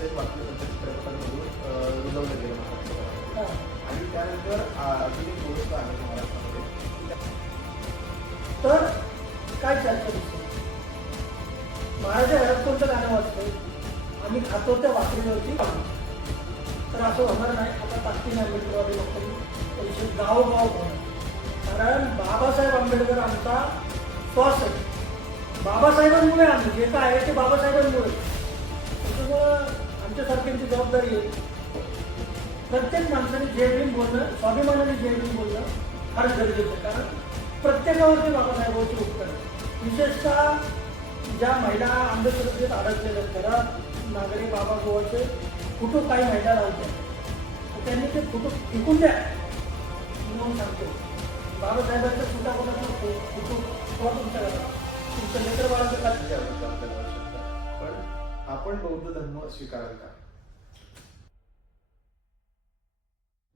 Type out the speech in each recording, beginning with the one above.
असं एक वाक्य त्यांच्या चित्रपटांमधून रुजवलं गेलं महाराष्ट्रात. आणि त्यानंतर अजून एक गोष्ट आहे महाराष्ट्रामध्ये. तर काय चर्चा दिसते महाराजा घरात कोणतं गाणं वाचतंय आम्ही खातो त्या भाकरीवरती खातो. तर असं होणार नाही. आता ताकदीने आंबेडकरवादी लोकांनी परिषद गावोगाव होणार. कारण बाबासाहेब आंबेडकर आमचा श्वास आहे. बाबासाहेबांमुळे आम्ही जे काय आहे ते बाबासाहेबांमुळे. त्याच्यामुळं आमच्यासारख्यांची जबाबदारी आहे. प्रत्येक माणसाने जय भीम बोलणं, स्वाभिमानाने जय भीम बोलणं फार गरजेचं आहे. कारण प्रत्येकावरती बाबासाहेबांची उपकार आहे. विशेषतः ज्या महिला अंधश्रद्धेत अडकलेल्या घरात नागरी बाबा गोवाचे फोटो काही महिला लावतात त्यांनी ते फोटो फेकून द्या म्हणून सांगतो. बाबासाहेबांचा सुद्धा कोणाचा फोटो किंवा तुमच्या घरात तुमचं लेकर बाळाचं काय. पण आपण बौद्ध धर्म स्वीकाराल का?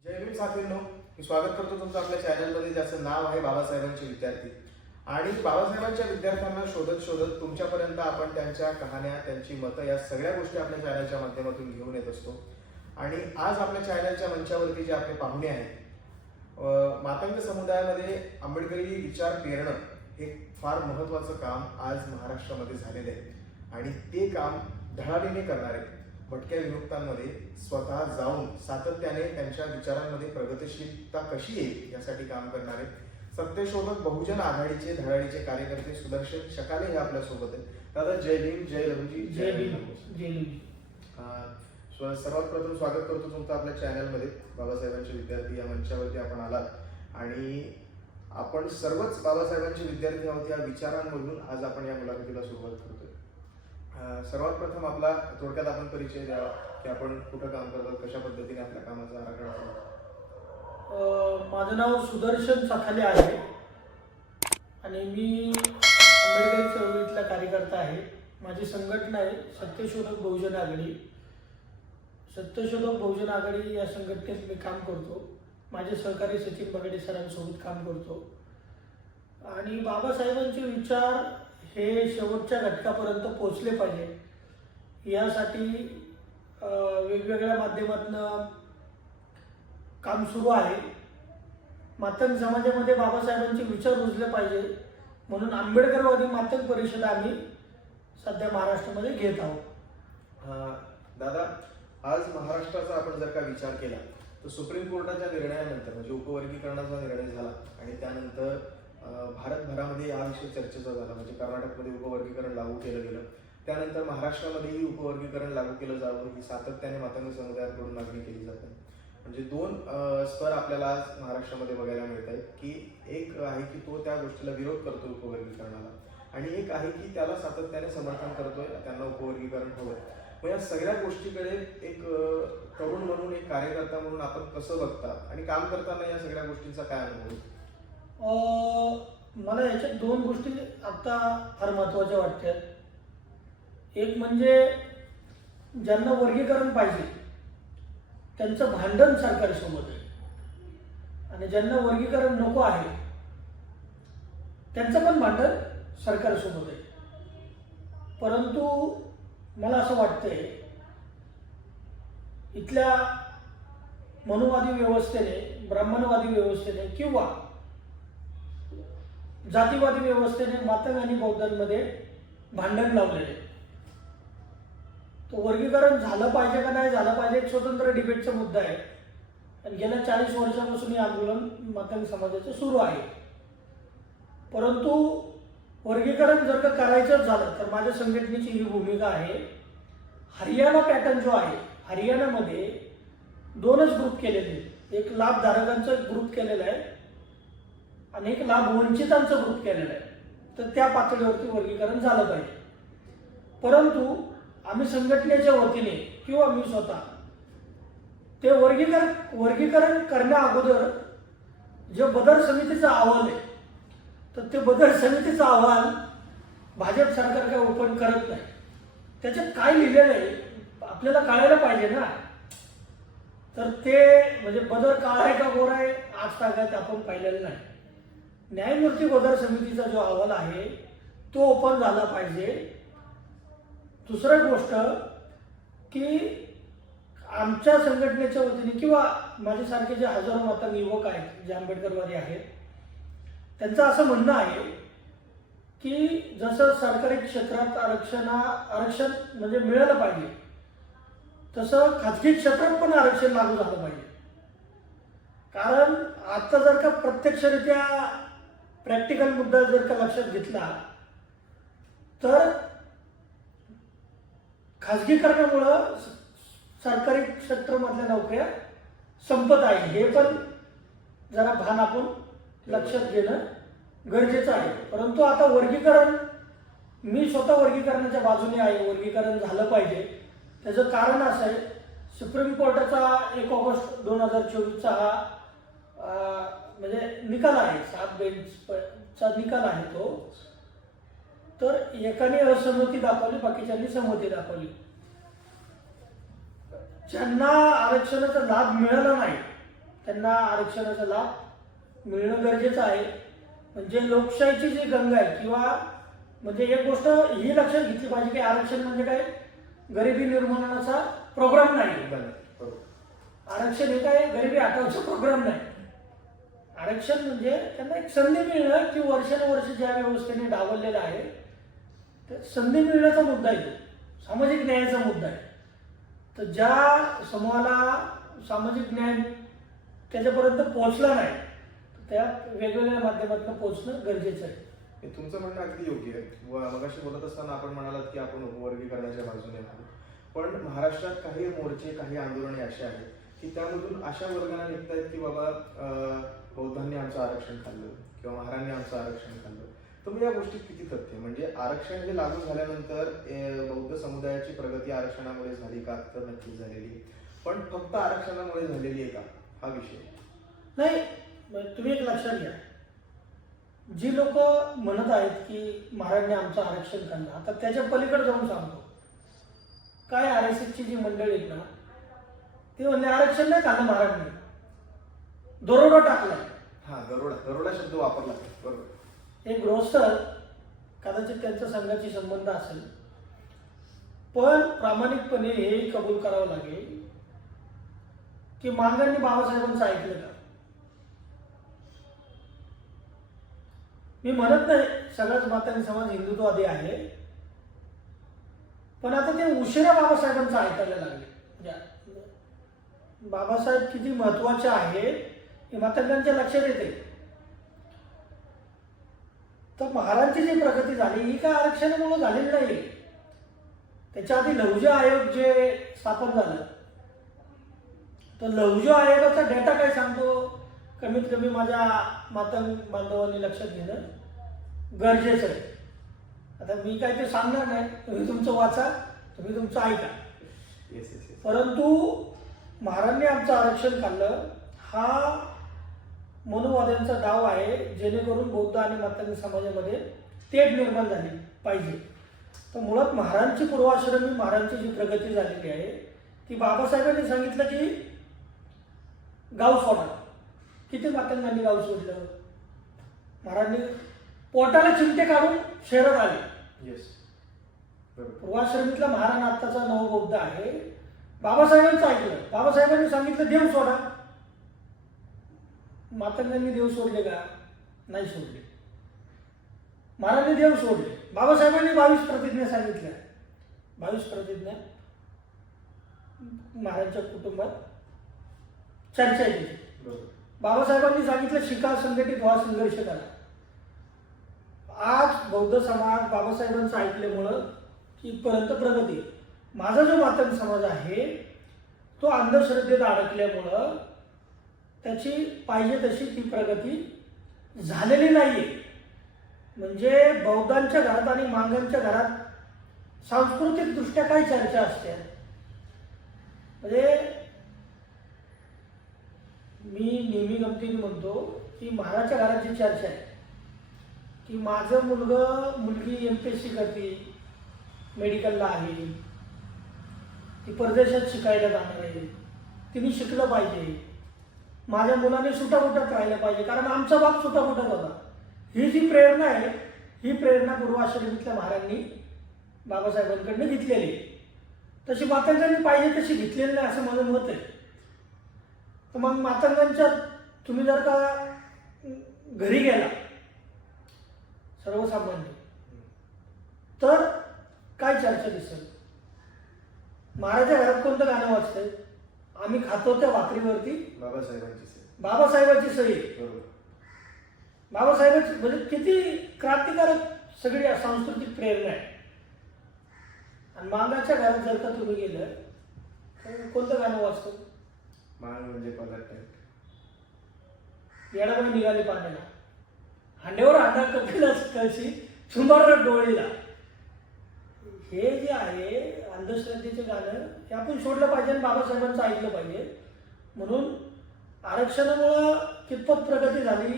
जय भीम साथींनो, मी स्वागत करतो तुमचं आपल्या चॅनलमध्ये ज्याचं नाव आहे बाबासाहेबांचे विद्यार्थी. आणि बाबासाहेबांच्या विद्यार्थ्यांना शोधत शोधत तुमच्यापर्यंत आपण त्यांच्या कहाण्या, त्यांची मतं या सगळ्या गोष्टी आपल्या चॅनलच्या माध्यमातून घेऊन येत असतो. आणि आज आपल्या चॅनलच्या मंचावरती जे आपले पाहुणे आहेत, मातंग समुदायामध्ये आंबेडकरी विचार पेरणं हे फार महत्त्वाचं काम आज महाराष्ट्रामध्ये झालेलं आहे. आणि ते काम धडाडीने करणारे, भटक्या विमुक्तांमध्ये स्वतः जाऊन सातत्याने त्यांच्या विचारांमध्ये प्रगतिशीलता कशी येईल यासाठी काम करणारे सत्यशोधक बहुजन आघाडीचे धडाडीचे कार्यकर्ते सुदर्शन शकाले हे आपल्या सोबत आहेत. दादा जय भीम, जय लहूजी, जय भीम, जय भीम. सर्वात प्रथम स्वागत करतो तुमचं आपल्या चॅनलमध्ये. बाबासाहेबांचे विद्यार्थी या मंचावरती आपण आलात आणि आपण सर्वच बाबासाहेबांचे विद्यार्थी आहोत या विचारांमधून आज आपण या मुलाखतीला सुरुवात करतोय. सर्वात प्रथम आपला थोडक्यात आपण परिचय द्यावा की आपण कुठं काम करतो, कशा पद्धतीने आपल्या कामाचा आराखडा असतो. माझं नाव सुदर्शन सखाले आहे आणि मी आंबेडकरी चळवळीतला कार्यकर्ता आहे. माझी संघटना आहे सत्यशोधक बहुजन आघाडी. सत्यशोधक बहुजन आघाडी या संघटनेत मी काम करतो. माझे सहकारी सचिन बगडे सरांसोबत काम करतो. आणि बाबासाहेबांचे विचार हे शेवटच्या घटकापर्यंत पोचले पाहिजे यासाठी वेगवेगळ्या माध्यमातून काम सुरू आहे. मातंग समाजामध्ये बाबासाहेबांचे विचार रुजले पाहिजे म्हणून आंबेडकरवादी मातंग परिषद आम्ही सध्या महाराष्ट्रामध्ये घेत आहोत. दादा, आज महाराष्ट्राचा आपण जर का विचार केला तर सुप्रीम कोर्टाच्या निर्णयानंतर म्हणजे उपवर्गीकरणाचा निर्णय झाला आणि त्यानंतर भारतभरामध्ये हा विषय चर्चेचा झाला. म्हणजे कर्नाटकमध्ये उपवर्गीकरण लागू केलं गेलं, त्यानंतर महाराष्ट्रामध्येही उपवर्गीकरण लागू केलं जावं ही सातत्याने मातंग समुदायाकडून मागणी केली जाते. म्हणजे दोन स्तर आपल्याला आज महाराष्ट्रामध्ये बघायला मिळत आहेत की एक आहे की तो त्या गोष्टीला विरोध करतो उपवर्गीकरणाला आणि एक आहे की त्याला सातत्याने समर्थन करतोय, त्यांना उपवर्गीकरण हवंय. मग या सगळ्या गोष्टीकडे एक तरुण म्हणून, एक कार्यकर्ता म्हणून आपण कसं बघता आणि काम करताना या सगळ्या गोष्टींचा काय अनुभव? मला याच्यात दोन गोष्टी आता फार महत्त्वाच्या वाटतात. एक म्हणजे ज्यांना वर्गीकरण पाहिजे त्यांचं भांडण सरकारसोबत आहे आणि ज्यांना वर्गीकरण नको आहे त्यांचं पण भांडण सरकारसोबत आहे. परंतु मला असं वाटतंय इथल्या मनुवादी व्यवस्थेने, ब्राह्मणवादी व्यवस्थेने किंवा जातीवादी व्यवस्थेने मातंग आणि बौद्धांमध्ये भांडण लावलेले. तो वर्गीकरण झालं पाहिजे का नाही झालं पाहिजे एक स्वतंत्र डिबेटचा मुद्दा आहे आणि गेल्या 40 वर्षापासून हे आंदोलन मातंग समाजाचं सुरू आहे. परंतु वर्गीकरण जर का करायचं झालं तर माझ्या संघटनेची ही भूमिका आहे. हरियाणा पॅटर्न जो आहे, हरियाणामध्ये दोनच ग्रुप केलेले, एक लाभधारकांचा एक ग्रुप केलेला आहे आणि एक लाभ वंचितांचा ग्रुप केलेला आहे. तर त्या पातळीवरती वर्गीकरण झालं पाहिजे. परंतु आम्ही संघटनेच्या वतीने किंवा मी स्वतः ते वर्गीकरण करण्या अगोदर जे बदर समितीचा अहवाल आहे तर ते बदर समितीचा अहवाल भाजप सरकार काय ओपन करत नाही. त्याच्यात काय लिहिलेलं आहे आपल्याला कळायला पाहिजे ना. तर ते म्हणजे बदर काळा आहे का गोरा आहे आज तागायत आपण पाहिलेलं नाही. न्यायमूर्ती बदर समितीचा जो अहवाल आहे तो ओपन झाला पाहिजे. दुसरी गोष्ट की आमच्या संघटनेच्या वतीने किंवा माझ्यासारखे जे हजारो मातांग युवक आहेत जे आंबेडकरवादी आहेत, त्यांचं असं म्हणणं आहे की जसं सरकारी क्षेत्रात आरक्षण म्हणजे मिळालं पाहिजे, तसं खाजगी क्षेत्रात पण आरक्षण लागू झालं पाहिजे. कारण आता जर का प्रत्यक्षरित्या प्रॅक्टिकल मुद्दा जर का लक्षात घेतला तर खाजगीकरणामुळं सरकारी क्षेत्रामधल्या नोकऱ्या संपत आहे. हे पण जरा भान आपण लक्षात घेणं गरजेचं आहे. परंतु आता वर्गीकरण, मी स्वतः वर्गीकरणाच्या बाजूने आहे. वर्गीकरण झालं पाहिजे. त्याचं कारण असं आहे, सुप्रीम कोर्टाचा 1 ऑगस्ट 2024चा हा म्हणजे निकाल आहे, 7 बेंचचा निकाल आहे तो. तर एकाने असहमती दाखवली, बाकीच्यांनी सहमती दाखवली. ज्यांना आरक्षणाचा लाभ मिळाला नाही त्यांना आरक्षणाचा लाभ मिळणं गरजेचं आहे. म्हणजे लोकशाहीची जी गंगा आहे, किंवा म्हणजे एक गोष्ट ही लक्षात घेतली पाहिजे की आरक्षण म्हणजे काय गरिबी निर्मूलनाचा प्रोग्राम नाही. आरक्षण हे काय गरिबी हटवण्याचा प्रोग्राम नाही. आरक्षण म्हणजे त्यांना एक संधी मिळणं, की वर्षानुवर्ष ज्या व्यवस्थेने डावललेलं आहे तर संधी मिळण्याचा मुद्दा आहे, तो सामाजिक न्यायाचा मुद्दा आहे. तर ज्या समूहाला सामाजिक न्याय त्याच्यापर्यंत पोहोचला नाही, त्या वेगवेगळ्या माध्यमातून पोहोचणं गरजेचं आहे. हे तुमचं म्हणणं अगदी योग्य आहे. व मगाशी बोलत असताना आपण म्हणालात की आपण वर्गीकरणाच्या बाजूने आहोत, पण महाराष्ट्रात काही मोर्चे, काही आंदोलने असे आहेत की त्यामधून अशा वर्गाला निघत आहेत की बाबा बौद्धांनी आमचं आरक्षण खाल्लं किंवा महारांनी आमचं आरक्षण खाल्लं. तुम्ही या गोष्टीत किती तथ्य, म्हणजे आरक्षण हे लागू झाल्यानंतर बौद्ध समुदायाची प्रगती आरक्षणामुळे झाली का? तर नक्कीच झालेली, पण फक्त आरक्षणामुळे झालेली आहे का हा विषय नाही. तुम्ही एक लक्षात घ्या, जी लोक म्हणत आहेत की महाराजांनी आमचं आरक्षण खाल्लं, आता त्याच्या पलीकडे जाऊन सांगतो, काय RSSची जी मंडळी आहेत ना, ते म्हणले आरक्षण नाही खाल्लं महाराजांनी, दरोडा टाकला. हा, दरोडा शब्द वापरला, बरोबर. एक गृहस्थ कदाचित त्यांचा संघाची संबंध असेल, पण प्रामाणिकपणे हेही कबूल करावं लागेल की मांगांनी बाबासाहेबांचं ऐकलं का? मी म्हणत नाही सगळ्याच मातांनी समाज हिंदुत्ववादी आहे, पण आता ते उशिरा बाबासाहेबांचं ऐकायला लागले. बाबासाहेब किती महत्वाचे आहे हे मातांच्या लक्षात येते. तर महाराजांची जी प्रगती झाली ही काय आरक्षणामुळे झालेली नाही. त्याच्या आधी लहुजी आयोग जे स्थापन झालं, तर लहुजी आयोगाचा डेटा काय सांगतो, कमीत कमी माझ्या मातंग बांधवांनी लक्षात घेणं गरजेचं आहे. आता मी काय ते सांगणार नाही, तुम्ही तुमचं वाचा, तुम्ही तुमचं ऐका. परंतु महाराजांनी आमचं आरक्षण खाल्लं हा मनोवाद्यांचा डाव आहे, जेणेकरून बौद्ध आणि मातंग समाजामध्ये तेढ निर्माण झाली पाहिजे. तर मुळात महाराजांची पूर्वाश्रमी, महाराजांची जी प्रगती झालेली आहे ती बाबासाहेबांनी सांगितलं की गाव सोडा. किती मातंगांनी गाव सोडलं? महाराजांनी पोटाला चिमटे काढून शहरात आले. पूर्वाश्रमीतला महाराज आत्ताचा नवबौद्ध आहे. बाबासाहेबांचं ऐकलं, बाबासाहेबांनी सांगितलं देव सोडा. मातंगांनी देव सोडले का? नाही सोडले. महाराजांनी देव सोडले. बाबासाहेबांनी 22 प्रतिज्ञा सांगितल्या. 22 प्रतिज्ञा महाराजांच्या कुटुंबात चर्चा केली. बाबासाहेबांनी सांगितलं शिका, संघटित व्हा, संघर्ष करा. आज बौद्ध समाज बाबासाहेबांचं ऐकल्यामुळं इथपर्यंत प्रगती. माझा जो मातंग समाज आहे तो अंधश्रद्धेत अडकल्यामुळं त्याची पाहिजे तशी ती प्रगती झालेली नाहीये. म्हणजे बौद्धांच्या घरात आणि मांगांच्या घरात सांस्कृतिक दृष्ट्या काही चर्चा असते. म्हणजे मी नेहमी गमतीने म्हणतो की महाराजच्या घरात जी चर्चा आहे की माझं मुलगी MPSC करते, मेडिकलला आहे, ती परदेशात शिकायला जाणार आहे, तिने शिकलं पाहिजे, माझ्या मुलाने सुटाफुटात राहिलं पाहिजे कारण आमचा बाप सुटाफुटात होता. ही जी प्रेरणा आहे ही प्रेरणा पूर्वाश्रमीतल्या महाराजांनी बाबासाहेबांकडनं घेतलेली. तशी मातंगांनी पाहिजे तशी घेतलेली नाही असं माझं मत आहे. तर मग मातंगांच्या तुम्ही जर का घरी गेला सर्वसामान्य तर काय चर्चा दिसेल? महाराजच्या घरात कोणतं गाणं वाजतंय? आम्ही खातो त्या भाकरीवरती बाबासाहेबांची सही. बाबासाहेबांची सही. बरोबर. बाबासाहेबांची म्हणजे किती क्रांतिकारक सगळी सांस्कृतिक प्रेरणा आहे. आणि मांगाच्या घरात जर का तुम्ही गेलं तर कोणतं गाणं वाजतं? माळ म्हणजे पगार टाईप. येडाबाई निघाली पाण्याला, हांड्यावर हांडा कपिलाच कळशी, चुंबार डोळीला. हे जे आहे अंधश्रद्धेचे गाणं हे आपण सोडलं पाहिजे आणि बाबासाहेबांचं ऐकलं पाहिजे. म्हणून आरक्षणामुळं कितपत प्रगती झाली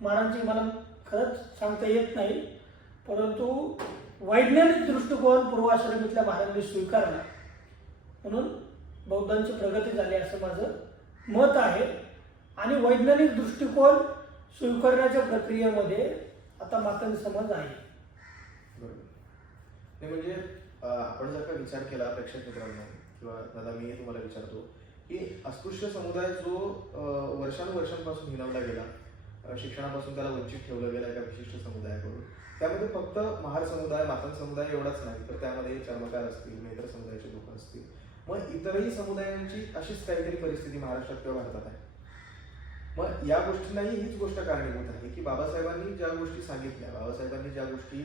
महाराजांची मला खरंच सांगता येत नाही, परंतु वैज्ञानिक दृष्टिकोन पूर्वाश्रमीतल्या महाराजांनी स्वीकारला म्हणून बौद्धांची प्रगती झाली असं माझं मत आहे. आणि वैज्ञानिक दृष्टिकोन स्वीकारण्याच्या प्रक्रियेमध्ये आता मातंग समाज आहे. बरोबर. नाही म्हणजे आपण जर का विचार केला प्रेक्षक मित्रांनो किंवा दादा मी तुम्हाला विचारतो की अस्पृश्य समुदाय जो वर्षानुवर्षांपासून हिणवला गेला, शिक्षणापासून त्याला वंचित ठेवलं गेलं एका विशिष्ट समुदायाकडून, त्यामध्ये फक्त महार समुदाय मातंग समुदाय एवढाच नाही तर त्यामध्ये चर्मकार असतील, मेहतर समुदायाचे लोक असतील, मग इतरही समुदायांची अशीच काहीतरी परिस्थिती महाराष्ट्रात किंवा भारतात आहे. मग या गोष्टींनाही हीच गोष्ट कारणीभूत आहे की बाबासाहेबांनी ज्या गोष्टी सांगितल्या, बाबासाहेबांनी ज्या गोष्टी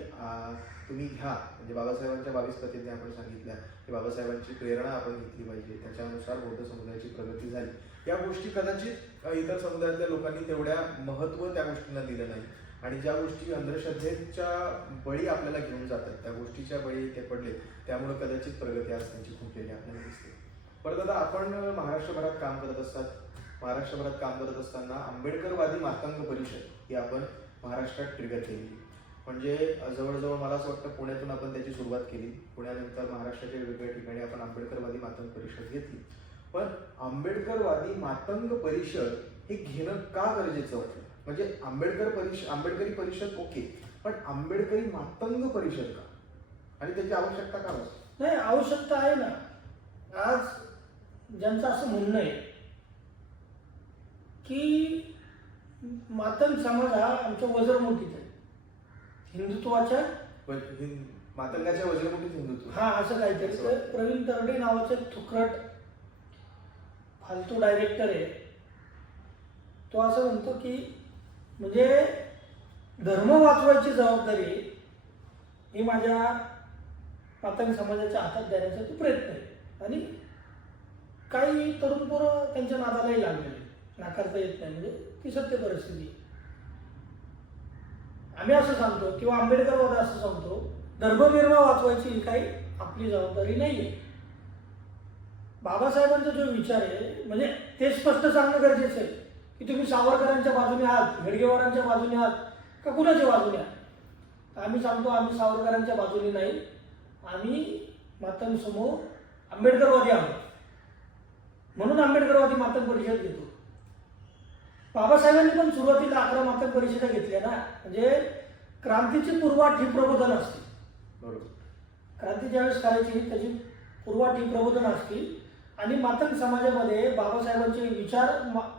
तुम्ही घ्या, म्हणजे बाबासाहेबांच्या 22 प्रतिज्ञा आपण सांगितल्या की बाबासाहेबांची प्रेरणा आपण घेतली पाहिजे, त्याच्यानुसार बौद्ध समुदायाची प्रगती झाली. या गोष्टी कदाचित इतर समुदायातल्या लोकांनी तेवढ्या महत्त्व त्या गोष्टींना दिलं नाही आणि ज्या गोष्टी अंधश्रद्धेच्या बळी आपल्याला घेऊन जातात त्या गोष्टीच्या बळी ते पडले, त्यामुळे कदाचित प्रगती आज त्यांची खुंटलेली आपल्याला दिसते. परत आता आपण महाराष्ट्रभरात काम करत असतात, महाराष्ट्रभरात काम करत असताना आंबेडकरवादी मातंग परिषद ही आपण महाराष्ट्रात ट्रिगर केली. म्हणजे जवळजवळ मला असं वाटतं पुण्यातून आपण त्याची सुरुवात केली, पुण्यानंतर महाराष्ट्राच्या वेगवेगळ्या ठिकाणी आपण आंबेडकरवादी मातंग परिषद घेतली. पण आंबेडकरवादी मातंग परिषद हे घेणं का गरजेचं वाटलं? म्हणजे आंबेडकरी परिषद ओके, पण आंबेडकरी मातंग परिषद का आणि त्याची आवश्यकता का नसते? नाही, आवश्यकता आहे ना. आज ज्यांचं असं म्हणणं आहे की मातंग समाज हा आमच्या वज्रमुठीत आहे, हिंदुत्वाच्या मातंगाच्या वज्रमुठीत हिंदुत्व, हा असं काहीतरी. तर प्रवीण तरडे नावाचे थुकरट फालतू डायरेक्टर आहे, तो असं म्हणतो की म्हणजे धर्म वाचवायची जबाबदारी ही माझ्या मातंग समाजाच्या हातात देण्याचा तो प्रयत्न आहे. आणि काही तरुण पोरं त्यांच्या नादालाही लागलेले, नाकारता येत नाही, म्हणजे ती सत्य परिस्थिती. आम्ही असं सांगतो किंवा आंबेडकरवाद असं सांगतो, धर्मनिर्म वाचवायची ही काही आपली जबाबदारी नाही आहे. बाबासाहेबांचा जो विचार आहे म्हणजे ते स्पष्ट सांगणं गरजेचं आहे की तुम्ही सावरकरांच्या बाजूने आहात, हेडगेवारांच्या बाजूने आहात का कुणाच्या बाजूने आहात? आम्ही सांगतो आम्ही सावरकरांच्या बाजूने नाही, आम्ही मातंग समूह आंबेडकरवादी आहोत, म्हणून आंबेडकरवादी मातंग परिषद घेतो. बाबासाहेबांनी पण सुरुवातीला 11 मातंग परिषदा घेतल्या ना, म्हणजे क्रांतीची पूर्वाट ही प्रबोधन असते. बरोबर. क्रांती ज्यावेळेस करायची त्याची पूर्वाट ही प्रबोधन असते आणि मातंग समाजामध्ये बाबासाहेबांचे विचार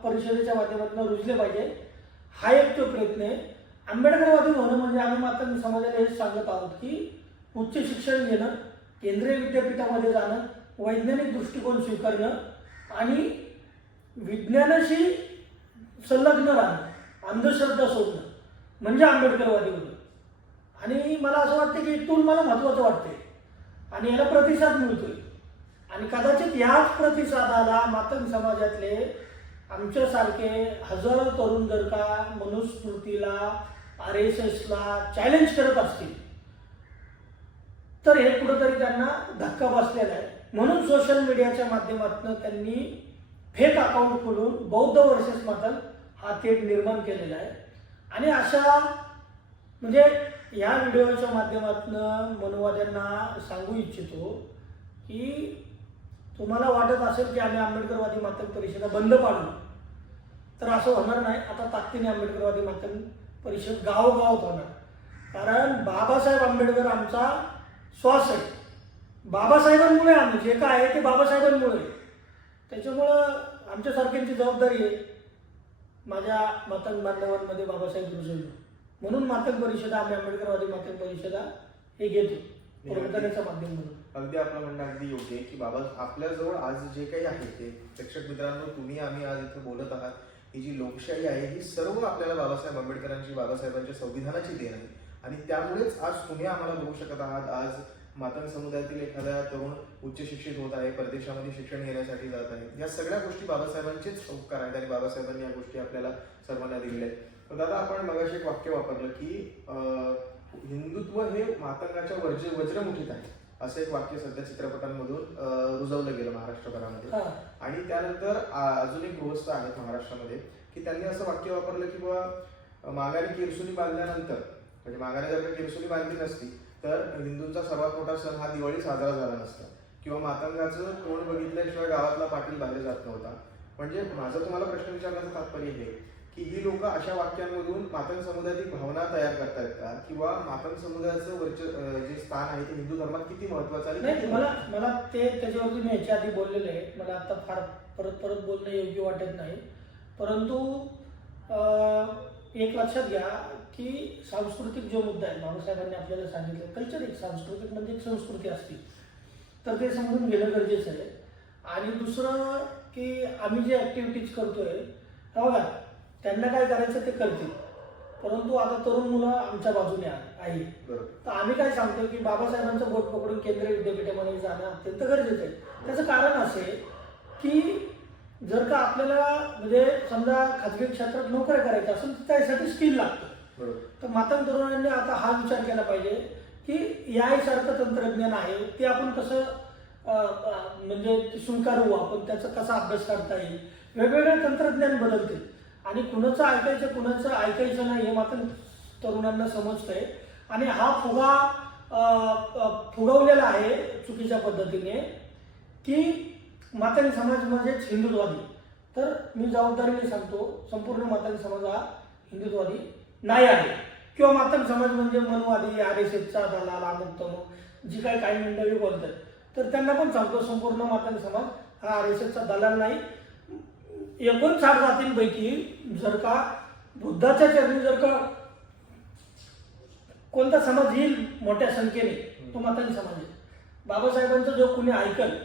परिषदेच्या माध्यमातून रुजले पाहिजे, हा एक तो प्रयत्न आहे. आंबेडकरवादी होणं म्हणजे आम्ही मातंग समाजाला हेच सांगत आहोत की उच्च शिक्षण घेणं, केंद्रीय विद्यापीठामध्ये जाणं, वैज्ञानिक दृष्टिकोन स्वीकारणं आणि विज्ञानाशी संलग्न राहणं, अंधश्रद्धा सोडणं म्हणजे आंबेडकरवादी होणं. आणि मला असं वाटतं की इथून मला महत्त्वाचं वाटते आणि याला प्रतिसाद मिळतोय आणि कदाचित ह्याच प्रतिसादाला मातंग समाजातले आमच्यासारखे हजारो तरुण जर का मनुस्मृतीला, RSSला चॅलेंज करत असतील तर हे कुठंतरी त्यांना धक्का बसलेला आहे. म्हणून सोशल मीडियाच्या माध्यमातून त्यांनी फेक अकाउंट खोलून बौद्ध वर्सेस मातंग हा थेट निर्माण केलेला आहे. आणि अशा म्हणजे या व्हिडिओच्या माध्यमातून मनोवाद्यांना सांगू इच्छितो की तुम्हाला वाटत असेल की आम्ही आंबेडकरवादी मातंग परिषद बंद पाडू, तर असं होणार नाही. आता ताकदीने आंबेडकरवादी मातंग परिषद गावोगावात होणार, कारण बाबासाहेब आंबेडकर आमचा श्वास आहे बाबासाहेबांमुळे आम्ही जे काय आहे ते बाबासाहेबांमुळे. त्याच्यामुळं आमच्यासारख्यांची जबाबदारी आहे माझ्या मातंग बांधवांमध्ये बाबासाहेब रुजवणं. म्हणून मातंग परिषदा, आम्ही आंबेडकरवादी मातंग परिषदा हे घेतो प्रबोधनाचं माध्यम म्हणून. अगदी आपलं म्हणणं अगदी योग्य आहे की बाबा आपल्याजवळ आज जे काही आहे ते प्रेक्षक मित्रांनो, तुम्ही आम्ही आज इथे बोलत आहात, ही जी लोकशाही आहे ही सर्व आपल्याला बाबासाहेब आंबेडकरांची, बाबासाहेबांच्या संविधानाची देण आहे. आणि त्यामुळेच आज तुम्ही आम्हाला बघू शकत आहात. आज मातंग समुदायातील एखादा तरुण उच्च शिक्षित होत आहे, परदेशामध्ये शिक्षण घेण्यासाठी जात आहे. या सगळ्या गोष्टी बाबासाहेबांचेच उपकार आहेत आणि बाबासाहेबांनी या गोष्टी आपल्याला सर्वांना दिलेल्या आहेत. तर दादा, आपण मगाशी एक वाक्य वापरलं की हिंदुत्व हे मातंगाच्या वज्रमुठीत आहे, असं एक वाक्य सध्या चित्रपटांमधून रुजवलं गेलं महाराष्ट्रभरामध्ये. आणि त्यानंतर अजून एक गृहस्थ आहेत महाराष्ट्रामध्ये की त्यांनी असं वाक्य वापरलं की बाबा मागाने किरसुनी बांधल्यानंतर, म्हणजे मागाने जर का किरसुनी बांधली नसती तर हिंदूंचा सर्वात मोठा सण हा दिवाळी साजरा झाला नसता, किंवा मातंगाचं तोंड बघितल्याशिवाय गावातला पाटील बाहेर जात नव्हता. म्हणजे माझं तुम्हाला प्रश्न विचारण्याचं तात्पर्य हे की ही लोक अशा वाक्यांमधून मातंग समुदायातील भावना तयार करतायत का, किंवा मातंग समुदायाचं जे स्थान आहे ते हिंदू धर्मात किती महत्वाचं आहे? मला ते त्याच्यावरती मी याच्या आधी बोललेले आहे, मला आता फार परत बोलणं योग्य वाटत नाही. परंतु एक लक्षात घ्या की सांस्कृतिक जो मुद्दा आहे, बाबासाहेबांनी आपल्याला सांगितलं कल्चर, एक सांस्कृतिक म्हणजे एक संस्कृती असते, तर ते समजून घेणं गरजेचं आहे. आणि दुसरं की आम्ही जे ॲक्टिव्हिटीज करतोय, बघा त्यांना काय करायचं ते करतील, परंतु आता तरुण मुलं आमच्या बाजूने आहे. तर आम्ही काय सांगतो की बाबासाहेबांचं बोट पकडून केंद्रीय विद्यापीठामध्ये जाणं अत्यंत गरजेचं आहे. त्याचं कारण असे की जर का आपल्याला म्हणजे समजा खाजगी क्षेत्रात नोकऱ्या करायच्या असेल तर त्यासाठी स्किल लागतं. तर मातंग तरुणांनी आता हा विचार केला पाहिजे की यासारखं तंत्रज्ञान आहे ते आपण कसं म्हणजे स्वीकारू, आपण त्याचा कसा अभ्यास करता येईल. वेगवेगळे तंत्रज्ञान बदलते आणि कुणाचं ऐकायचं कुणाचं ऐकायचं नाही हे मात्र तरुणांना समजतंय. आणि हा फुगवलेला आहे चुकीच्या पद्धतीने की मातंग समाज म्हणजेच हिंदुत्ववादी. तर मी जबाबदारीने सांगतो संपूर्ण मातंग समाज हा हिंदुत्ववादी नाही आहे, किंवा मातंग समाज म्हणजे मनवादी, RSSचा दलाल, अमुक जी काही मंडळी बोलतात, तर त्यांना पण सांगतो संपूर्ण मातंग समाज हा RSSचा दलाल नाही. 59 जातींपैकी जर का बुद्धाच्या चरणी जर का कोणता समाज येईल मोठ्या संख्येने, तो मातंग समाज आहे. बाबासाहेबांचा जो कुणी ऐकल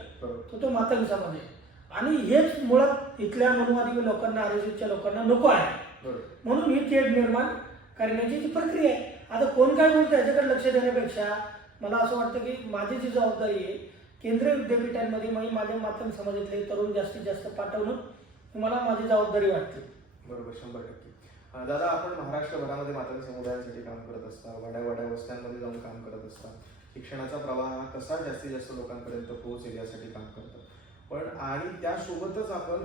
तो मातंग समाज आहे. आणि हेच मुळात इथल्या मनवादी लोकांना, RSSच्या लोकांना नको आहे. म्हणून ही तेढ निर्माण करण्याची जी प्रक्रिया आहे. आता कोण काय बोलतं याच्याकडे लक्ष देण्यापेक्षा मला असं वाटतं की माझी जी जबाबदारी आहे केंद्रीय विद्यापीठांमध्ये माझ्या मातंग समाजातले तरुण जास्तीत जास्त पाठवणं मला माझी जबाबदारी वाटते. बरोबर, 100%. दादा, आपण महाराष्ट्रभरामध्ये मातंग समुदायासाठी काम करत असता, वाड्या वस्त्यांमध्ये जाऊन काम करत असता, शिक्षणाचा प्रवाह हा कसा जास्तीत जास्त लोकांपर्यंत पोहोचेल यासाठी काम करतात. पण आणि त्यासोबतच आपण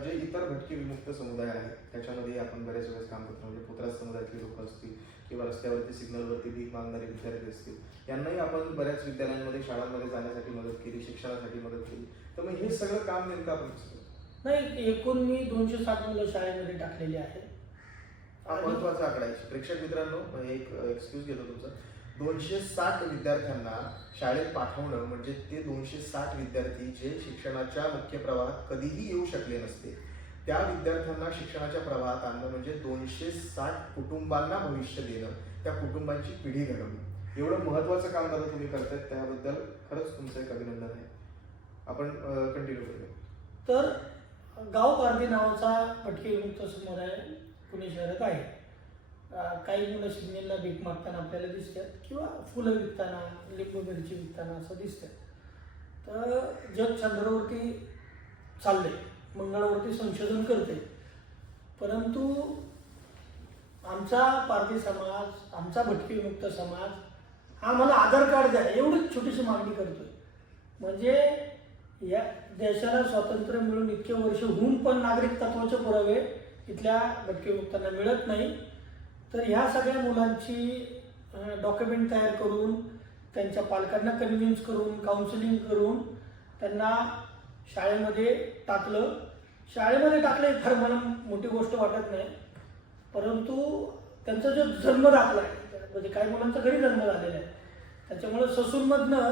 जे इतर भटके विमुक्त समुदाय आहेत त्याच्यामध्ये आपण बरेच वेळेस काम करतो. म्हणजे पुत्रास समुदायातली लोक असतील किंवा रस्त्यावरती सिग्नलवरती भीक मागणारे विद्यार्थी असतील, यांनाही आपण बऱ्याच विद्यालयांमध्ये, शाळांमध्ये जाण्यासाठी मदत केली, शिक्षणासाठी मदत केली. तर मग हे सगळं काम नेमकं आपण कसं? नाही, एकूण मी 260 मुलं शाळेमध्ये टाकलेली आहेत. हा महत्वाचा आकडा आहे. प्रेक्षक मित्रांनो, एक एक्सक्यूज घेतो तुमचा, 260 विद्यार्थ्यांना शाळेत पाठवणं म्हणजे ते 260 विद्यार्थी जे शिक्षणाच्या मुख्य प्रवाहात कधीही येऊ शकले नसते, त्या विद्यार्थ्यांना शिक्षणाच्या प्रवाहात आणणं म्हणजे 260 कुटुंबांना भविष्य देणं, त्या कुटुंबांची पिढी घडवणं. एवढं महत्वाचं काम दादा तुम्ही करतायत, त्याबद्दल खरंच तुमचं एक अभिनंदन आहे. आपण कंटिन्यू करूया. तर गाव पारधी नावाचा भटके विमुक्त समुदाय पुणे शहरात आहे. काही मुलं सिग्नलला भीक मागताना आपल्याला दिसतात, किंवा फुलं विकताना, लिंबू मिरची विकताना असं दिसतात. तर जग चंद्रावरती चालले, मंगळावरती संशोधन करते, परंतु आमचा पारधी समाज, आमचा भटके विमुक्त समाज हा मला आधार कार्ड द्या एवढीच छोटीशी मागणी करतोय. म्हणजे या देशाला स्वातंत्र्य मिळून इतके वर्ष होऊन पण नागरिकत्वाचे पुरावे इथल्या भटके विमुक्तांना मिळत नाही. तर ह्या सगळ्या मुलांची डॉक्युमेंट तयार करून, त्यांच्या पालकांना कन्व्हिन्स करून, काउन्सिलिंग करून त्यांना शाळेमध्ये टाकलं. शाळेमध्ये टाकलं फार मला मोठी गोष्ट वाटत नाही, परंतु त्यांचा जो जन्म दाखला आहे, म्हणजे काही मुलांचा घरी जन्म झालेला आहे, त्याच्यामुळे ससूनमधनं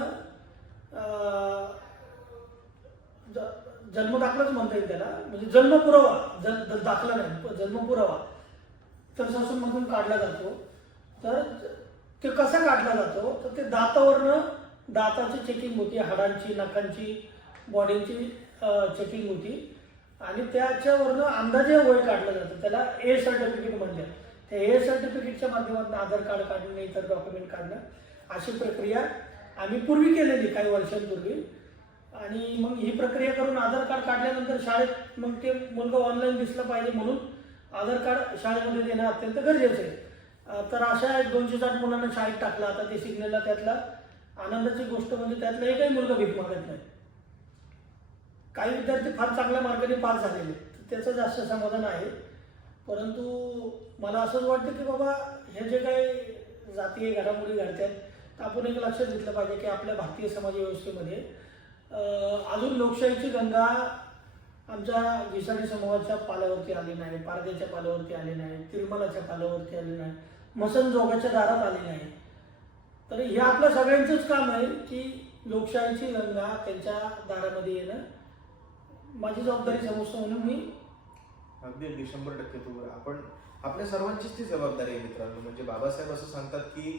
जन्मदाखलाच म्हणता येईल त्याला, म्हणजे जन्मपुरावा, दाखला नाही, जन्मपुरावा तर ससूनमधून काढला जातो. तर ते कसा काढला जातो, तर ते दातावरनं दाताची चेकिंग होती, हाडांची, नखांची, बॉडीची चेकिंग होती आणि त्याच्यावरनं अंदाजे वय काढलं जातं. त्याला ए सर्टिफिकेट म्हणतात. त्या ए सर्टिफिकेटच्या माध्यमातून आधार कार्ड काढणे, इतर डॉक्युमेंट काढणं, अशी प्रक्रिया आम्ही पूर्वी केलेली काही वर्षांपूर्वी. आणि मग ही प्रक्रिया करून आधार कार्ड काढल्यानंतर शाळेत मग ते मुलगा ऑनलाईन दिसला पाहिजे म्हणून आधार कार्ड शाळेमध्ये देणं अत्यंत गरजेचं आहे. तर अशा 260 मुलांना शाळेत टाकलं. आता ते सिग्नलला त्यातला आनंदाची गोष्ट म्हणजे त्यातला एकही मुलगा भीक मागत नाही. काही विद्यार्थी फार चांगल्या मार्गाने पास झालेले, त्याचं जास्त समाधान आहे. परंतु मला असंच वाटतं की बाबा हे जे काही जातीय घडामोडी घडतात तर आपण एक लक्षात घेतलं पाहिजे की आपल्या भारतीय समाज व्यवस्थेमध्ये अजून लोकशाहीची गंगा आमच्या घिसाडी समूहाच्या पाल्यावरती आली नाही, पारदेच्या पाल्यावरती आली नाही, तिरुमलाच्या पाल्यावरती आली नाही, मसनजोगाच्या दारात आली नाही. तर हे आपलं सगळ्यांचंच काम आहे की लोकशाहीची गंगा त्यांच्या दारामध्ये येणं माझी जबाबदारी समजतो. म्हणून मी अगदी 100% तू आपण आपल्या सर्वांचीच ती जबाबदारी आहे मित्रांनो. म्हणजे बाबासाहेब असं सांगतात की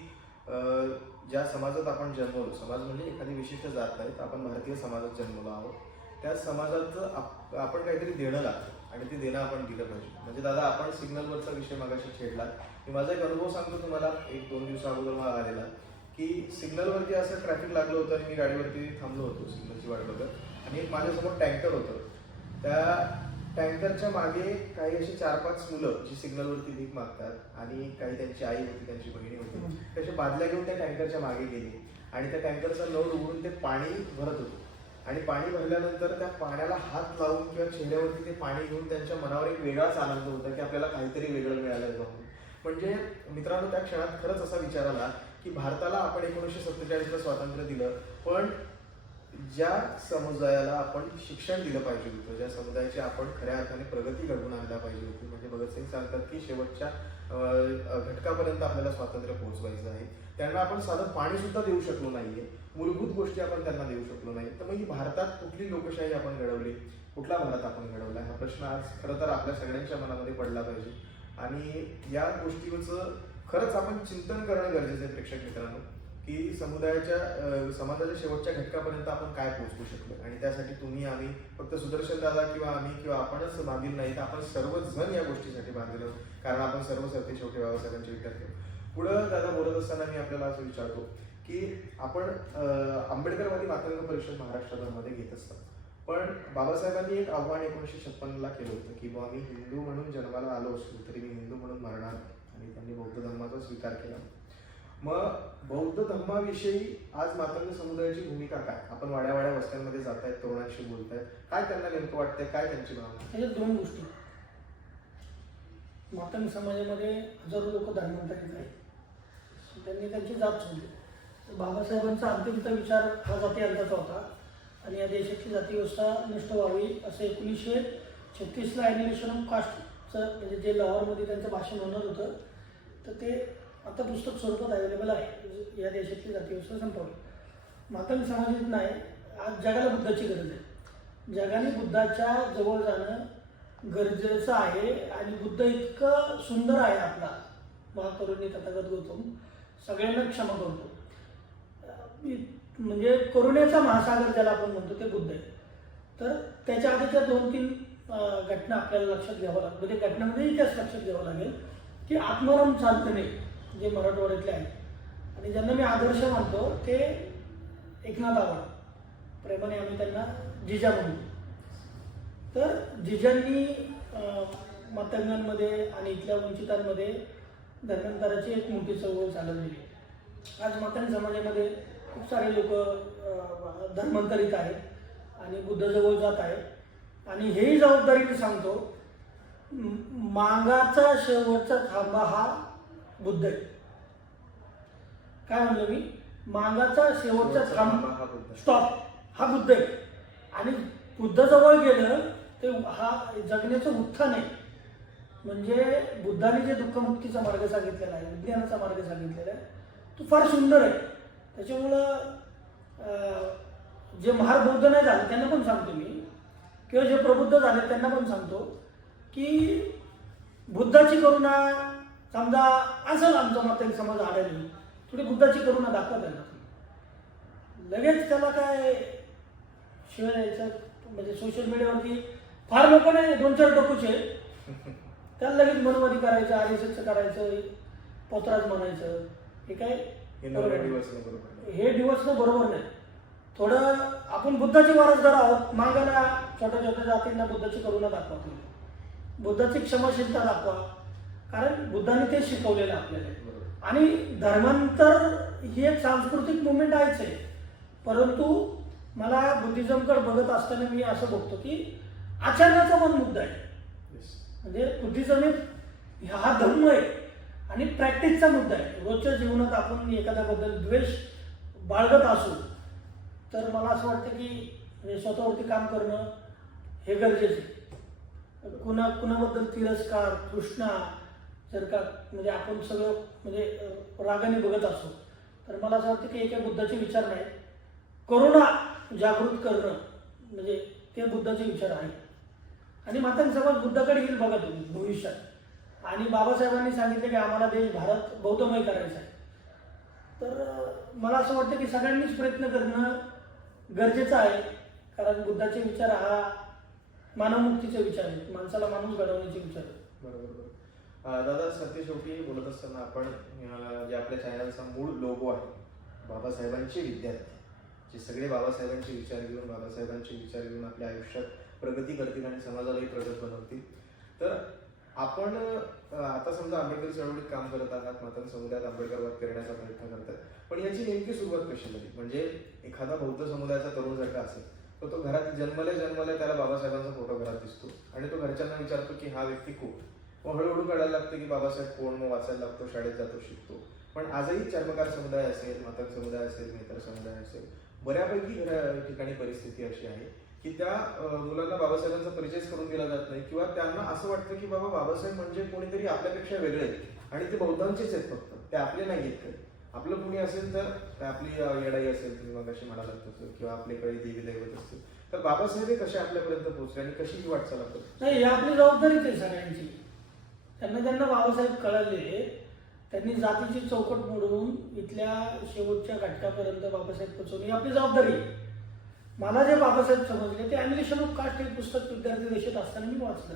ज्या समाजात आपण जन्मलो, समाज म्हणजे एखादी विशिष्ट जात नाही, तर आपण भारतीय समाजात जन्मलो आहोत, त्या समाजाचं आपण काहीतरी देणं लागतं आणि ते देणं आपण दिलं पाहिजे. म्हणजे दादा आपण सिग्नलवरचा विषय मागाशी छेडला. मी माझा एक अनुभव सांगतो तुम्हाला. 1-2 दिवसाअगोदर मला आलेला की सिग्नलवरती असं ट्रॅफिक लागलं होतं आणि मी गाडीवरती थांबलो होतो सिग्नलची वाट बघत आणि एक माझ्यासमोर टँकर होतं. त्या टँकरच्या मागे काही अशी 4-5 मुलं जी सिग्नलवरती भीक मागतात आणि काही त्यांची आई होती, त्यांची बहिणी होती, त्याच्या बादल्या घेऊन त्या टँकरच्या मागे गेली आणि त्या टँकरचा नळ उघडून ते पाणी भरत होते आणि पाणी भरल्यानंतर त्या पाण्याला हात लावून किंवा चेहऱ्यावरती ते पाणी घेऊन त्यांच्या मनावर एक वेगळाच आनंद होता की आपल्याला काहीतरी वेगळं मिळालं म्हणून. म्हणजे मित्रांनो त्या क्षणात खरंच असा विचार आला की भारताला आपण 1947ला स्वातंत्र्य दिलं, पण ज्या समुदायाला आपण शिक्षण दिलं पाहिजे होतं, ज्या समुदायाची आपण खऱ्या अर्थाने प्रगती घडवून आणल्या पाहिजे होती, म्हणजे भगतसिंग सांगतात की शेवटच्या घटकापर्यंत आपल्याला स्वातंत्र्य पोहोचवायचं आहे, त्यांना आपण साधं पाणी सुद्धा देऊ शकलो नाहीये, मूलभूत गोष्टी आपण त्यांना देऊ शकलो नाही. तर मग भारतात कुठली लोकशाही आपण घडवली, कुठला भारत आपण घडवला, हा प्रश्न आज खरं तर आपल्या सगळ्यांच्या मनामध्ये पडला पाहिजे. आणि या गोष्टीवरचं खरंच आपण चिंतन करणं गरजेचं आहे प्रेक्षक मित्रांनो, की समाजाच्या शेवटच्या घटकापर्यंत आपण काय पोहोचवू शकलो. आणि त्यासाठी तुम्ही, आम्ही, फक्त सुदर्शन दादा किंवा आम्ही किंवा आपणच बांधील नाही, तर आपण सर्वजण या गोष्टीसाठी बांधील आहोत, कारण आपण सर्व सरते शेवटी बाबासाहेबांचे विद्यार्थी आहोत. पुढं दादा बोलत असताना मी आपल्याला असं विचारतो की आपण आंबेडकरवादी मातंग परिषद महाराष्ट्रामध्ये घेत असतात, पण बाबासाहेबांनी एक आव्हान 1956ला केलं होतं की बुवा मी हिंदू म्हणून जन्माला आलो असलो तरी मी हिंदू म्हणून मरणार, आणि त्यांनी बौद्ध धर्माचा स्वीकार केला. मग बौद्ध धर्माविषयी आज मातंग समुदायाची भूमिका काय? आपण वाड्या वस्त्यांमध्ये जातायत, तरुणांशी बोलतायत, काय त्यांना नेमकं वाटतंय, काय त्यांची भावना? त्याच्यात 2 गोष्टी. मातंग समाजामध्ये हजारो लोक धर्मांतरित आहेत, त्यांनी त्यांची जात सोडली. बाबासाहेबांचा अंतिमता विचार हा जाती अंताचा होता आणि या देशाची जाती व्यवस्था नष्ट व्हावी असं 1936ला ॲनिमेशन ऑफ कास्टचं, म्हणजे जे लाहोरमध्ये त्यांचं भाषण होणार होतं, तर ते आता पुस्तक स्वरूपात अवेलेबल आहे. या देशातली जाती व्यवस्था संपवली. मातंग समाजात नाही, आज जगाला बुद्धाची गरज आहे. जगाने बुद्धाच्या जवळ जाणं गरजेचं आहे आणि बुद्ध इतकं सुंदर आहे आपला महाकरुणी तथागत गौतम, सगळ्यांना क्षमा करतो. म्हणजे करुणेचा महासागर ज्याला आपण म्हणतो ते बुद्ध आहे. तर त्याच्या आधीच्या 2-3 घटना आपल्याला लक्षात घ्यावं लागतं. म्हणजे घटनामध्ये इतिहास लक्षात घ्यावा लागेल की आत्माराम चांदणे जे मराठवाड्यातले आहेत आणि ज्यांना मी आदर्श मानतो ते एकनाथ आवाड, प्रेमाने आम्ही त्यांना जिजा म्हणतो. तर जिजांनी मातंगांमध्ये आणि इथल्या वंचितांमध्ये धर्मांतराची एक मोठी चळवळ चालवलेली. आज मातंग समाजामध्ये खूप सारे लोक धर्मांतरित आहेत आणि बुद्धाजवळ जात आहेत. आणि हेही जबाबदारीने सांगतो, मागाचा शेवटचा थांबा हा बुद्ध आहे. काय म्हणलं मी? मागाचा शेवटचा थांबा स्टॉप हा बुद्ध आहे. आणि बुद्धाजवळ गेलं ते हा जगण्याचं उत्थान आहे. म्हणजे बुद्धाने जे दुःखमुक्तीचा मार्ग सांगितलेला आहे, विज्ञानाचा मार्ग सांगितलेला आहे, तो फार सुंदर आहे. त्याच्यामुळं जे महार बौद्ध नाही झाले त्यांना पण सांगतो मी, किंवा जे प्रबुद्ध झाले त्यांना पण सांगतो की बुद्धाची करुणा समजा असेल आमचा मत समज आढळली, थोडी बुद्धाची करुणा दाखवा त्यांना. लगेच त्याला काय शिवाय द्यायचं, म्हणजे सोशल मीडियावरती फार लोक नाही, 2-4 टोकूचे त्याला लगेच मनोवादी करायचं, आरएसएसचं करायचं, पोतराज म्हणायचं. हे काय हे डिवचणं बरोबर नाही. थोडं आपण बुद्धाची वारसदार आहोत, मागायला छोट्या छोट्या जातींना बुद्धाची करुणा दाखवा, तुम्ही बुद्धाची क्षमाशीलता दाखवा, कारण बुद्धाने ते शिकवलेलं आपल्याला. आणि धर्मांतर ही एक सांस्कृतिक मुवमेंट आहेच आहे, परंतु मला बुद्धिझमकडे बघत असताना मी असं बघतो की आचरणाचा पण मुद्दा आहे. म्हणजे बुद्धिझम हा धर्म आहे आणि प्रॅक्टिसचा मुद्दा आहे. रोजच्या जीवनात आपण एखाद्याबद्दल द्वेष बाळगत असू तर मला असं वाटतं की म्हणजे स्वतःवरती काम करणं हे गरजेचं आहे. कुणाबद्दल तिरस्कार, तृष्णा जर का म्हणजे आपण सगळं म्हणजे रागाने बघत असू तर मला असं वाटतं की एका बुद्धाचे विचार नाही, करुणा जागृत करणं म्हणजे ते बुद्धाचे विचार आहे. आणि मात्र समाज बुद्धाकडे येईल बघा तुम्ही भविष्यात. आणि बाबासाहेबांनी सांगितलं की आम्हाला देश भारत बौद्धमय करायचा आहे. तर मला असं वाटतं की सगळ्यांनीच प्रयत्न करणं गरजेचं आहे, कारण बुद्धाचे विचार हा मानवमुक्तीचे विचार आहेत, माणसाला माणूस घडवण्याचे विचार आहेत. बरोबर. दादा सत्य शेवटी बोलत असताना आपण जे आपल्या चॅनलचा मूळ लोगो आहे बाबासाहेबांचे विद्यार्थी, जे सगळे बाबासाहेबांचे विचार घेऊन बाबासाहेबांचे विचार घेऊन आपल्या आयुष्यात प्रगती करतील आणि समाजालाही प्रगत बनवतील. तर आपण आता समजा आंबेडकर चळवळीत काम करत आहात, मातंग समुदायात आंबेडकरवाद करण्याचा प्रयत्न करतात, पण याची नेमकी सुरुवात कशी झाली? म्हणजे एखादा बौद्ध समुदायाचा तरुण जर का असेल तर तो घरात जन्मले त्याला बाबासाहेबांचा फोटो घरात दिसतो आणि तो घरच्यांना विचारतो की हा व्यक्ती कोण. मग हळूहळू कळायला लागतं की बाबासाहेब कोण, मग वाचायला लागतो, शाळेत जातो, शिकतो. पण आजही चर्मकार समुदाय असेल, मातंग समुदाय असेल, मेहतर समुदाय असेल, बऱ्यापैकी ठिकाणी परिस्थिती अशी आहे की त्या मुलांना बाबासाहेबांचा परिचयच करून दिला जात नाही, किंवा त्यांना असं वाटतं की बाबा बाबासाहेब म्हणजे कोणीतरी आपल्यापेक्षा वेगळे आहेत आणि ते बौद्धांचेच आहेत, फक्त ते आपले नाही आहेत काही. आपलं कुणी असेल तर आपली येडाई असेल, तुम्ही मग अशी म्हणाला तसं, किंवा आपले काही देवी दैवत असतील, तर बाबासाहेब हे कसे आपल्यापर्यंत पोहोचले आणि कशी ही वाटचाल आपण? नाही, ही आपली जबाबदारीच आहे सगळ्यांची. त्यांना बाबासाहेब कळाले, त्यांनी जातीची चौकट मोडून इथल्या शेवटच्या घटकापर्यंत बाबासाहेब पोहोचवणे ही आपली जबाबदारी आहे. मला जे बाबासाहेब समजले ते ॲनिमेशन ऑफ कास्ट हे पुस्तक विद्यार्थी देशात असताना मी वाचलं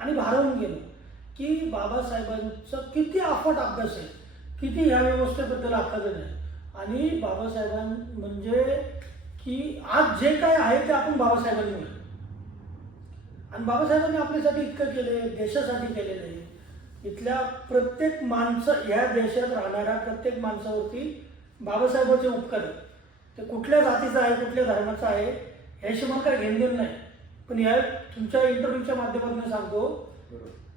आणि भारावून गेलो की बाबासाहेबांचं किती अफाट अभ्यास आहे, किती ह्या व्यवस्थेबद्दल आकलन आहे. आणि बाबासाहेबां म्हणजे की आज जे काय आहे ते आपण बाबासाहेबांनी मिळालं. आणि बाबासाहेबांनी आपल्यासाठी इतकं केले, देशासाठी केलेलं आहे. इथल्या प्रत्येक माणसं, या देशात राहणाऱ्या प्रत्येक माणसावरती बाबासाहेबांचे उपकार आहेत. ते कुठल्या जातीचं आहे, कुठल्या धर्माचं आहे ह्याशी मला काय घेणदेण नाही, पण या तुमच्या इंटरव्ह्यूच्या माध्यमातून सांगतो,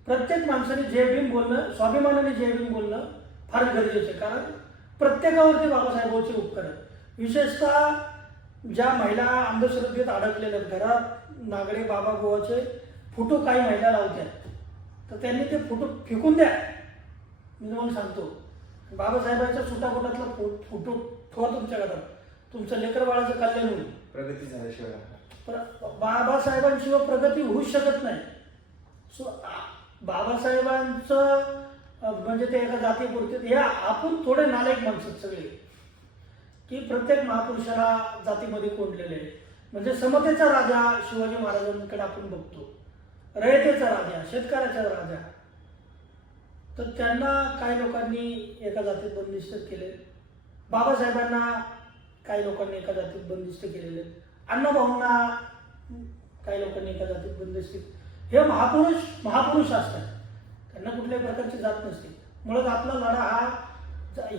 प्रत्येक माणसाने जय भीम बोलणं, स्वाभिमानाने जय भीम बोलणं फार गरजेचं आहे. कारण प्रत्येकावरती बाबासाहेबांचे उपकार आहेत. विशेषतः ज्या महिला अंधश्रद्धेत अडकलेल्या घरात नागडे बाबा गोवाचे फोटो काही महिला लावतात, तर त्यांनी ते फोटो फेकून द्या. मी तुम्हाला सांगतो, बाबासाहेबांच्या सुटापोटातला फोटो ठेवा तुमच्या घरात, तुमचं लेकर बाळाचं कल्याण होईल. प्रगती झाल्याशिवाय बाबासाहेबांशिवाय प्रगती होऊच शकत नाही. सो बाबासाहेबांचं म्हणजे ते एका जातीपुरते, हे आपण थोडे नालायक माणसं सगळे की प्रत्येक महापुरुषाला जातीमध्ये कोंडलेले आहे. म्हणजे समतेचा राजा शिवाजी महाराजांकडे आपण बघतो, रयतेचा राजा, शेतकऱ्याचा राजा, तर त्यांना काही लोकांनी एका जातीत बंदिस्त केले. बाबासाहेबांना काही लोकांनी एका जातीत बंदिस्त केलेले, अण्णाभाऊंना काही लोकांनी एका जातीत बंदिस्त. हे महापुरुष असतात, त्यांना कुठल्याही प्रकारची जात नसते. मुळात आपला लढा हा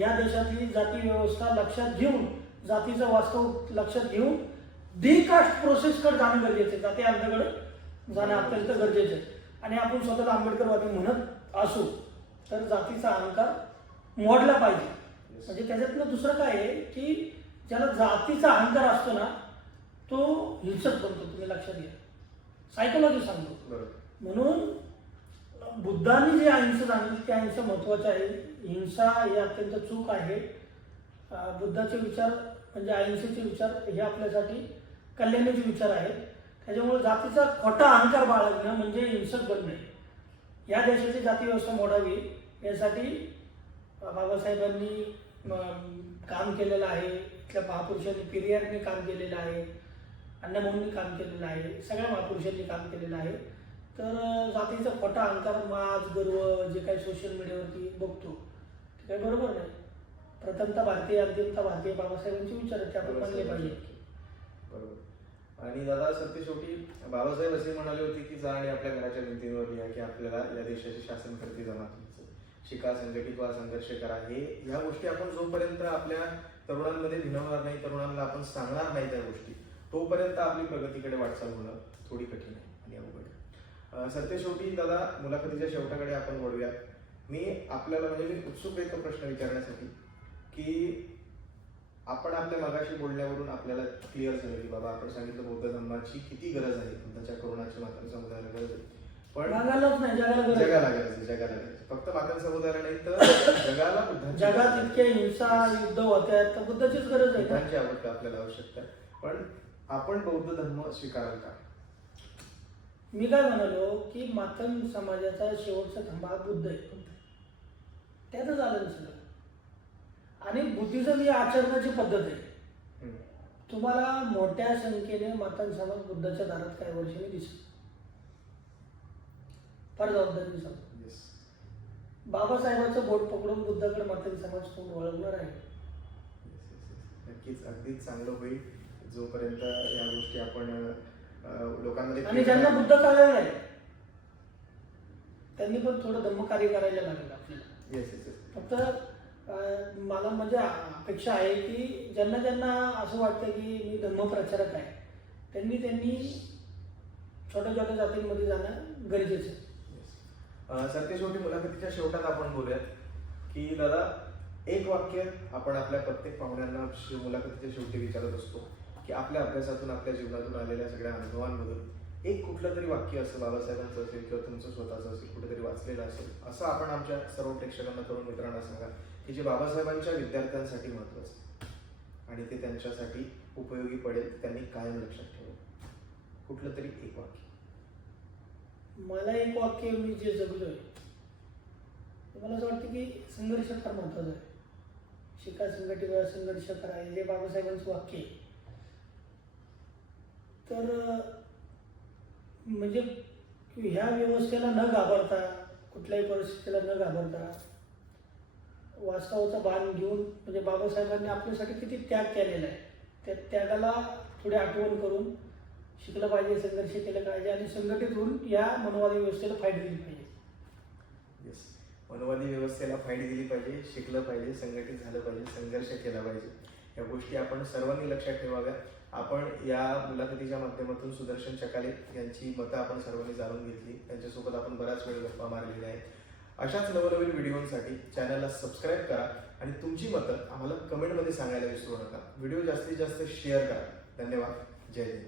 या देशातली जाती व्यवस्था लक्षात घेऊन, जातीचं वास्तव लक्षात घेऊन डी कास्ट प्रोसेसकडे जाणं गरजेचं आहे. जाती अंतकडे जाणं अत्यंत गरजेचं आहे. आणि आपण स्वतःला आंबेडकरवादी म्हणत असू तर जातीचा अहंकार मोडला पाहिजे. म्हणजे त्याच्यातलं दुसरं काय आहे की ज्याला जातीचा अहंकार असतो ना तो हिंसक बनतो. तुम्ही लक्षात घ्या, सायकोलॉजी सांगतो. म्हणून बुद्धांनी जे अहिंसा सांगितली ते अहिंसा महत्वाचं आहे. हिंसा ही अत्यंत चूक आहे. बुद्धाचे विचार म्हणजे अहिंसेचे विचार हे आपल्यासाठी कल्याणाचे विचार आहेत. त्याच्यामुळे जातीचा खोटा अहंकार बाळगणं म्हणजे हिंसक बनणे. या देशाची जाती व्यवस्था मोडावी यासाठी बाबासाहेबांनी काम केलेलं आहे. इथल्या महापुरुषांनी पेरियारनी काम केलेलं आहे, अण्णाभाऊंनी काम केलेलं आहे, सगळ्या महापुरुषांनी काम केलेलं आहे. तर जातीचा खोटा अहंकार, माज, गर्व जे काही सोशल मीडियावरती बघतो ते काही बरोबर नाही. प्रथमता भारतीय, अंतिमता भारतीय बाबासाहेबांचे विचार आहेत, ते आपण मानले पाहिजे. बरोबर. आणि दादा सत्य शेवटी बाबासाहेब असे म्हणाले होते की जा आणि आपल्या घराच्या भिंतींवर लिहा की आपल्याला या देशाचे शासन करते जमात शिका, संघटित व्हा, संघर्ष करा. ह्या गोष्टी आपण जोपर्यंत आपल्या तरुणांमध्ये भिनवणार नाही, तरुणांना आपण सांगणार नाही त्या गोष्टी, तोपर्यंत आपली प्रगतीकडे वाटचाल होणं थोडी कठीण आहे आणि अवघड आहे. सत्य शेवटी दादा मुलाखतीच्या शेवटाकडे आपण वळूया. मी उत्सुक आहे तो प्रश्न विचारण्यासाठी की आपण आपल्या मागाशी बोलण्यावरून आपल्याला क्लिअर झालं की बाबा आपण सांगितलं बौद्ध धर्माची किती गरज आहे, बुद्धाच्या करुणाची मात्र समुदायाला गरज आहे. पण जगालाच नाही, जगाला गरज आहे. फक्त मात्र समुदायाला नाही तर जगाला बुद्धाची जगात इतके हिंसा युद्ध होत आहेत तर बुद्धाचीच गरज आहे. बुद्धांची आवड आपल्याला आवश्यकता आहे. पण आपण बौद्ध धर्म स्वीकाराल का? मी काय म्हणालो की मातंग समाजाचा शेवटचा थांबा बुद्ध आहे, त्यातच आलं ना सगळं. आणि बुद्धिझम ही आचरणाची पद्धत आहे. तुम्हाला मोठ्या संख्येने मातंग समाज बुद्धाच्या दारात काही वर्षांनी दिसतो. फार जबाबदारी सांगतो. बाबासाहेबांचं बोट पकडून बुद्धाकडे मातंग समाज कोण वळवणार आहे? नक्कीच अगदीच चांगलं होईल जोपर्यंत या गोष्टी आपण लोकांमध्ये. आणि ज्यांना बुद्ध कळलं नाही त्यांनी पण थोडं धम्मकार्य करायला लागेल आपल्याला. Yes yes yes. फक्त मला म्हणजे अपेक्षा आहे की ज्यांना ज्यांना असं वाटतं की मी धर्मप्रचारक आहे त्यांनी छोट्या छोट्या जातींमध्ये जाणं गरजेचं आहे. सत्य शेवटी मुलाखतीच्या शेवटात आपण बोलूयात की दादा एक वाक्य आपण आपल्या प्रत्येक पाहुण्यांना मुलाखतीच्या शेवटी विचारत असतो की आपल्या अभ्यासातून आपल्या जीवनातून आलेल्या सगळ्या अनुभवांमधून एक कुठलं तरी वाक्य असं बाबासाहेबांचं असेल किंवा तुमचं स्वतःचं असेल, कुठेतरी वाचलेलं असेल, असं आपण आमच्या सर्व प्रेक्षकांना, तरुण मित्रांना सांगा की जे बाबासाहेबांच्या विद्यार्थ्यांसाठी महत्त्वाचं आणि ते त्यांच्यासाठी उपयोगी पडेल, त्यांनी कायम लक्षात ठेवलं. कुठलं तरी एक वाक्य. मला एक वाक्य मी जे जगलोय मला असं वाटतं की संघर्ष फार महत्त्वाचा आहे. शिका, संघटित व्हा, संघर्ष करा, हे बाबासाहेबांचं वाक्य आहे. तर म्हणजे ह्या व्यवस्थेला न घाबरता, कुठल्याही परिस्थितीला न घाबरता, वास्तवाचा भान घेऊन, म्हणजे बाबासाहेबांनी आपल्यासाठी किती त्याग केलेला आहे त्या त्यागाला थोडी आठवण करून शिकलं पाहिजे, संघर्ष केलं पाहिजे आणि संघटित होऊन या मनोवादी व्यवस्थेला फाईट दिली पाहिजे. येस, मनोवादी व्यवस्थेला फाईट दिली पाहिजे, शिकलं पाहिजे, संघटित झालं पाहिजे, संघर्ष केला पाहिजे. या गोष्टी आपण सर्वांनी लक्षात ठेवाव्या. आपण या मुलाखतीच्या माध्यमातून सुदर्शन चकाले यांची मतं आपण सर्वांनी जाणून घेतली. त्यांच्यासोबत आपण बराच वेळ गप्पा मारलेल्या आहेत. अशाच नवनवीन व्हिडिओसाठी चॅनलला सबस्क्राईब करा आणि तुमची मतं आम्हाला कमेंटमध्ये सांगायला विसरू नका. व्हिडिओ जास्तीत जास्त शेअर करा. धन्यवाद. जय हिंद.